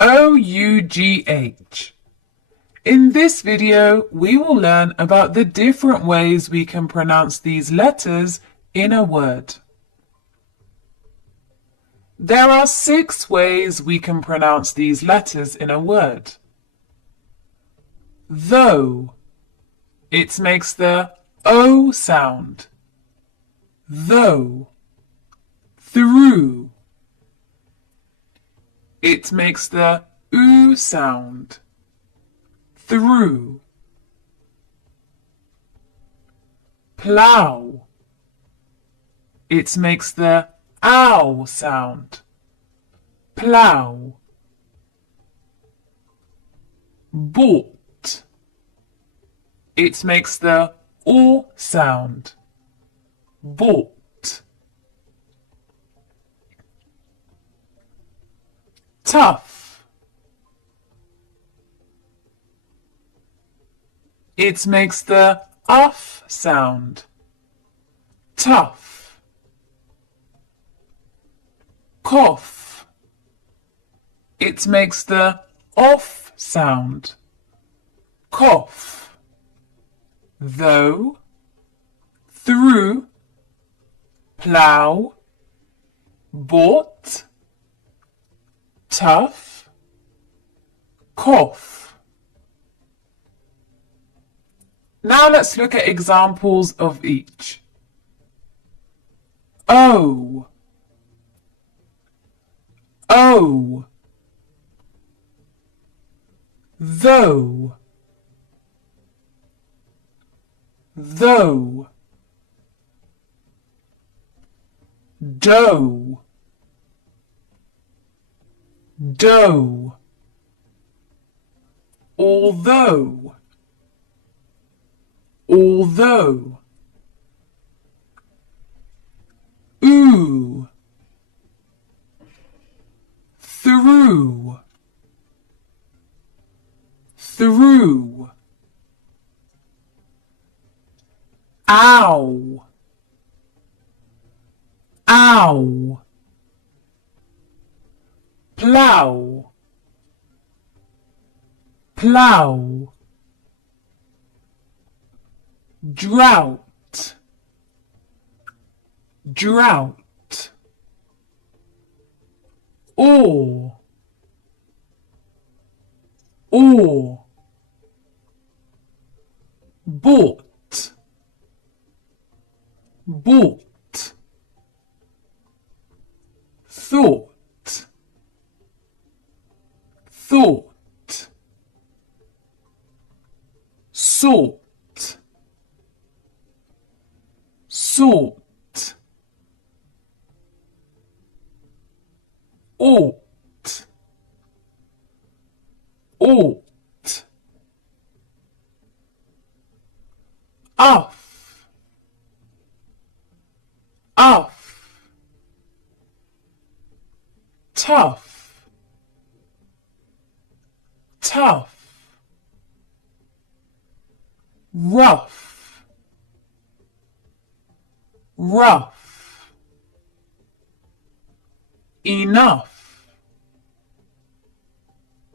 ough. In this video, we will learn about the different ways we can pronounce these letters in a word. There are 6 ways we can pronounce these letters in a word. Though, it makes the O sound. Though. Through, it makes the ough sound. Through. Plough, it makes the ow sound. Plough. Bought, it makes the aw sound. Bought. Tough, it makes the uff sound. Tough. Cough, it makes the off sound. Cough. Though, through, plough, bought, tough, cough. Now let's look at examples of each. O, O. Though, though. Dough, dough. Although, although. Ooh, through, through. Ow, ow. Plough, plough. Drought, drought. Or, or. Bought, bought. Thought, thought. Salt, salt. Ought, ought. Uff, uff. Tough, tough. Rough, rough. Enough,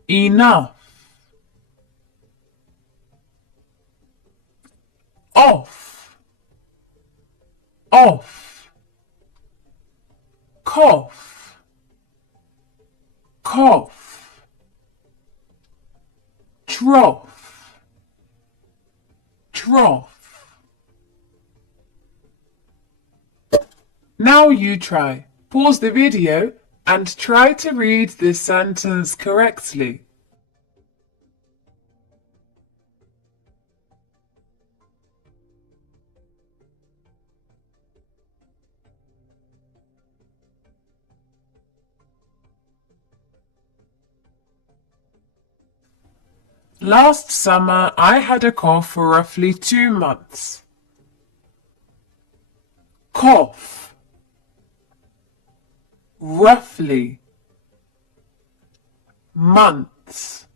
enough. Off, off. Cough, cough. Trough, trough. Now you try. Pause the video and try to read this sentence correctly. Last summer, I had a cough for roughly 2 months. Cough. Roughly. Months.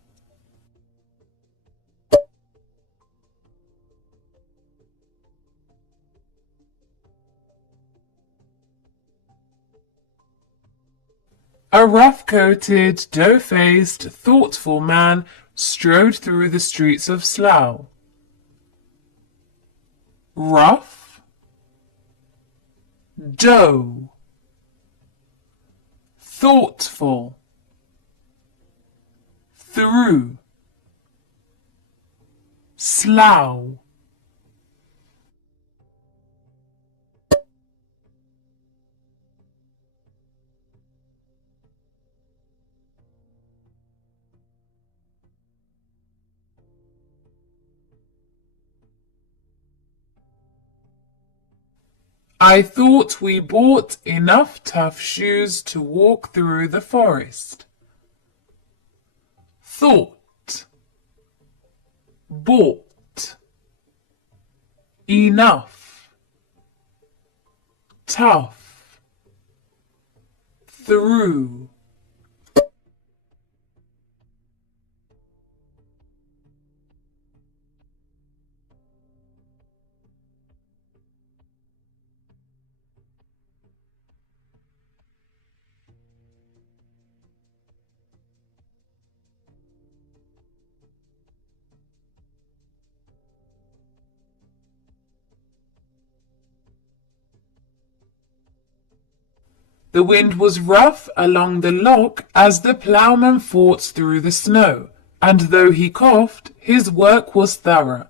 A rough-coated, dough-faced, thoughtful man strode through the streets of Slough. Rough, dough, thoughtful, through, Slough. I thought we bought enough tough shoes to walk through the forest. Thought, bought, enough, tough, through. The wind was rough along the loch as the ploughman fought through the snow, and though he coughed, his work was thorough.